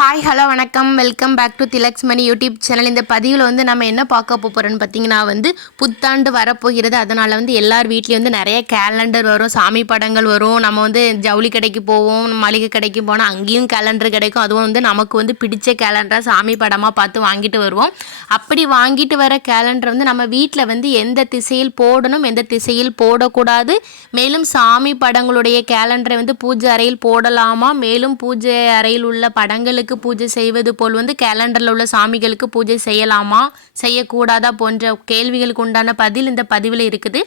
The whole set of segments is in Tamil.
ஹாய் ஹலோ வணக்கம் welcome back to Tilak's money YouTube channel. இந்த பதிவில் நம்ம என்ன பார்க்க போகிறோன்னு பார்த்தீங்கன்னா புத்தாண்டு வரப்போகிறது. அதனால் எல்லார் வீட்லேயும் நிறைய கேலண்டர் வரும், சாமி படங்கள் வரும். நம்ம ஜவுளி கடைக்கு போவோம், மளிகை கடைக்கு போனால் அங்கேயும் கேலண்டர் கிடைக்கும். அதுவும் நமக்கு பிடிச்ச கேலண்டராக சாமி படமாக பார்த்து வாங்கிட்டு வருவோம். அப்படி வாங்கிட்டு வர கேலண்டர் நம்ம வீட்டில் எந்த திசையில் போடணும், எந்த திசையில் போடக்கூடாது, மேலும் சாமி படங்களுடைய கேலண்டரை பூஜை அறையில் போடலாமா, மேலும் பூஜை அறையில் உள்ள படங்களுக்கு பூஜை செய்வது போல் கேலண்டரில் உள்ள சாமிகளுக்கு பூஜை செய்யலாமா செய்யக்கூடாதா போன்ற கேள்விகளுக்கு உண்டான பதில் இந்த பதிவில் இருக்குது.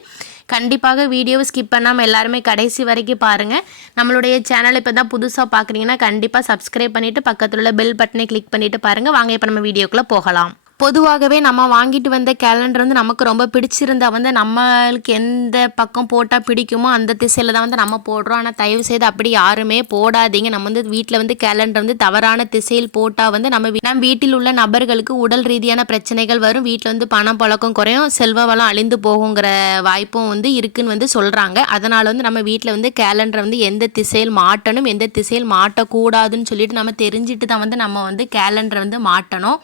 கண்டிப்பாக வீடியோவை ஸ்கிப் பண்ணாமல் எல்லாருமே கடைசி வரைக்கும் பாருங்கள். நம்மளுடைய சேனல் இப்போ தான் புதுசாக பார்க்குறீங்கன்னா கண்டிப்பாக சப்ஸ்கிரைப் பண்ணிவிட்டு பக்கத்தில் உள்ள பெல் பட்டனை கிளிக் பண்ணிவிட்டு பாருங்கள். வாங்க இப்போ நம்ம வீடியோக்குள்ளே போகலாம். பொதுவாகவே நம்ம வாங்கிட்டு வந்த கேலண்டர் நமக்கு ரொம்ப பிடிச்சிருந்தா நம்மளுக்கு எந்த பக்கம் போட்டால் பிடிக்குமோ அந்த திசையில் தான் நம்ம போடுறோம். ஆனால் தயவு செய்து அப்படி யாருமே போடாதீங்க. நம்ம வீட்டில் கேலண்டர் தவறான திசையில் போட்டால் நம்ம வீட்டில் உள்ள நபர்களுக்கு உடல் ரீதியான பிரச்சனைகள் வரும். வீட்டில் பணம் பழக்கம் குறையும், செல்வ வளம் அழிந்து போகுங்கிற வாய்ப்பும் இருக்குன்னு சொல்கிறாங்க. அதனால் நம்ம வீட்டில் கேலண்டரை எந்த திசையில் மாட்டணும், எந்த திசையில் மாட்டக்கூடாதுன்னு சொல்லிட்டு நம்ம தெரிஞ்சுட்டு தான் நம்ம கேலண்டரை மாட்டணும்.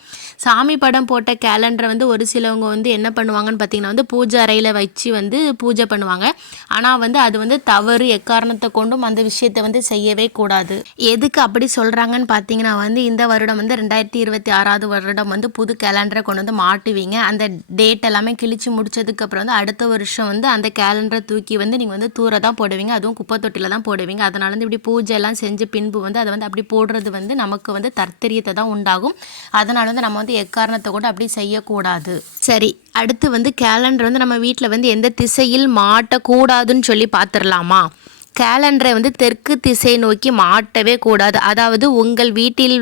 சாமி படம் போட்ட கேலண்டரை ஒரு சிலவங்க என்ன பண்ணுவாங்கன்னு பார்த்தீங்கன்னா பூஜை அறையில் வச்சு பூஜை பண்ணுவாங்க. ஆனால் அது தவறு. எக்காரணத்தை கொண்டும் அந்த விஷயத்தை செய்யவே கூடாது. எதுக்கு அப்படி சொல்கிறாங்கன்னு பார்த்தீங்கன்னா இந்த வருடம் 2026 வருடம் புது கேலண்டரை கொண்டு மாட்டுவீங்க. அந்த டேட் எல்லாமே கிழிச்சு முடிச்சதுக்கப்புறம் அடுத்த வருஷம் அந்த கேலண்டரை தூக்கி நீங்கள் தூர தான் போடுவீங்க. அதுவும் குப்பை தொட்டியில் தான் போடுவீங்க. அதனால இப்படி பூஜை எல்லாம் செஞ்ச பின்பு அதை அப்படி போடுறது நமக்கு தர்த்தரியத்தை தான் உண்டாகும். அதனால நம்ம எக்காரணத்தை கூட அப்படி செய்யக்கூடாது. சரி, அடுத்து கேலண்டர் நம்ம வீட்டில் எந்த திசையில் மாட்டக்கூடாதுன்னு சொல்லி பார்த்துடலாமா? கேலண்டரை தெற்கு திசை நோக்கி மாட்டவே கூடாது. அதாவது உங்கள் வீட்டில்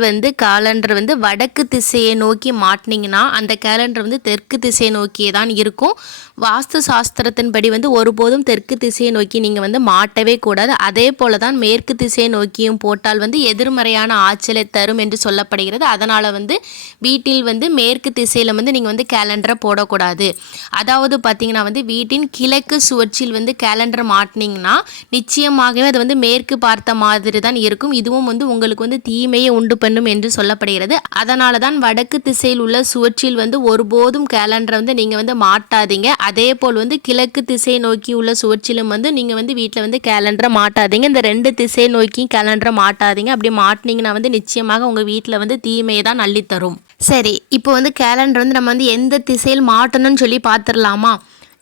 கேலண்டர் வடக்கு திசையை நோக்கி மாட்டினீங்கன்னா அந்த கேலண்டர் தெற்கு திசையை நோக்கியே தான் இருக்கும். வாஸ்து சாஸ்திரத்தின்படி ஒருபோதும் தெற்கு திசையை நோக்கி நீங்கள் மாட்டவே கூடாது. அதே போல தான் மேற்கு திசையை நோக்கியும் போட்டால் எதிர்மறையான ஆற்றலை தரும் என்று சொல்லப்படுகிறது. அதனால் வீட்டில் மேற்கு திசையில் நீங்கள் கேலண்டரை போடக்கூடாது. அதாவது பார்த்தீங்கன்னா வீட்டின் கிழக்கு சுவற்றில் கேலண்டர் மாட்டினீங்கன்னா நிச்சயமாகவே அது மேற்கு பார்த்த மாதிரி தான் இருக்கும். இதுவும் உங்களுக்கு தீமையை உண்டு பண்ணும் என்று சொல்லப்படுகிறது. அதனால தான் வடக்கு திசையில் உள்ள சுவற்றில் ஒருபோதும் கேலண்டரை நீங்கள் மாட்டாதீங்க. அதே போல் கிழக்கு திசை நோக்கி உள்ள சுவற்றிலும் நீங்கள் வீட்டில் கேலண்டரை மாட்டாதீங்க. இந்த ரெண்டு திசை நோக்கி கேலண்டரை மாட்டாதீங்க. அப்படி மாட்டினீங்கன்னா நிச்சயமாக உங்கள் வீட்டில் தீமையை தான் அள்ளித்தரும். சரி, இப்போ கேலண்டர் நம்ம எந்த திசையில் மாட்டணும்னு சொல்லி பார்த்துடலாமா?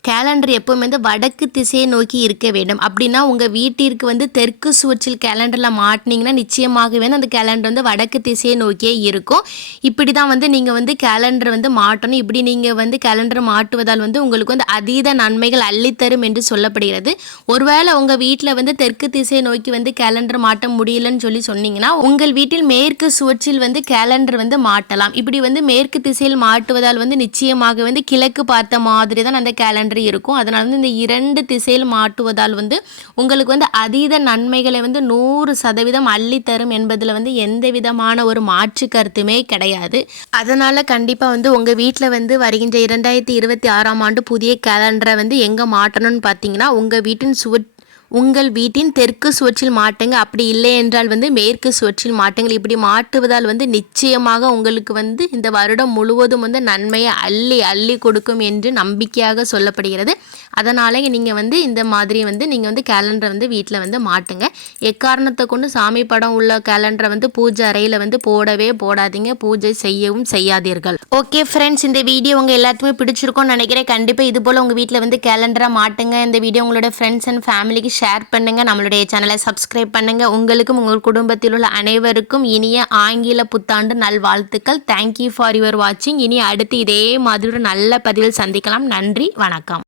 கேலண்டர் எப்போவுமே வடக்கு திசையை நோக்கி இருக்க வேண்டும். அப்படின்னா உங்கள் வீட்டிற்கு தெற்கு சுவற்றில் கேலண்டரில் மாட்டினீங்கன்னா நிச்சயமாகவே அந்த கேலண்டர் வடக்கு திசையை நோக்கியே இருக்கும். இப்படி தான் நீங்கள் கேலண்டர் மாட்டணும். இப்படி நீங்கள் கேலண்டர் மாட்டுவதால் உங்களுக்கு அதீத நன்மைகள் அள்ளித்தரும் என்று சொல்லப்படுகிறது. ஒருவேளை உங்கள் வீட்டில் தெற்கு திசையை நோக்கி கேலண்டர் மாட்ட முடியலன்னு சொல்லி சொன்னீங்கன்னா உங்கள் வீட்டில் மேற்கு சுவற்றில் கேலண்டர் மாட்டலாம். இப்படி மேற்கு திசையில் மாட்டுவதால் நிச்சயமாக கிழக்கு பார்த்த மாதிரி தான் அந்த கேலண்டர் இருக்கும். அதனால இந்த இரண்டு திசையில் மாட்டுவதால் உங்களுக்கு அதீத நன்மைகளை 100% அள்ளித்தரும் என்பதில் எந்த விதமான ஒரு மாற்று கருத்துமே கிடையாது. அதனால கண்டிப்பாக உங்கள் வீட்டில் வருகின்ற 2026 ஆண்டு புதிய கேலண்டரை எங்கே மாட்டணும்னு பார்த்தீங்கன்னா உங்கள் வீட்டின் தெற்கு சுவற்றில் மாட்டுங்க. அப்படி இல்லை என்றால் மேற்கு சுவற்றில் மாட்டுங்கள். இப்படி மாட்டுவதால் நிச்சயமாக உங்களுக்கு இந்த வருடம் முழுவதும் நன்மையை அள்ளி அள்ளி கொடுக்கும் என்று நம்பிக்கையாக சொல்லப்படுகிறது. அதனால நீங்கள் இந்த மாதிரி நீங்கள் கேலண்டரை வீட்டில் மாட்டுங்க. எக்காரணத்தை கொண்டு சாமி படம் உள்ள கேலண்டரை பூஜை அறையில் போடவே போடாதீங்க. பூஜை செய்யவும் செய்யாதீர்கள். ஓகே ஃப்ரெண்ட்ஸ், இந்த வீடியோ உங்கள் எல்லாத்துக்குமே பிடிச்சிருக்கும்னு நினைக்கிறேன். கண்டிப்பாக இது போல் உங்கள் வீட்டில் கேலண்டரை மாட்டுங்க. இந்த வீடியோ உங்களோட ஃப்ரெண்ட்ஸ் அண்ட் ஃபேமிலிக்கு ஷேர் பண்ணுங்க. நம்மளுடைய சேனலை சப்ஸ்கிரைப் பண்ணுங்க. உங்களுக்கும் உங்கள் குடும்பத்தில் உள்ள அனைவருக்கும் இனிய ஆங்கில புத்தாண்டு நல்வாழ்த்துக்கள். தேங்க்யூ ஃபார் யுவர் வாட்சிங். இனி அடுத்து இதே மாதிரி ஒரு நல்ல பதிவில் சந்திக்கலாம். நன்றி, வணக்கம்.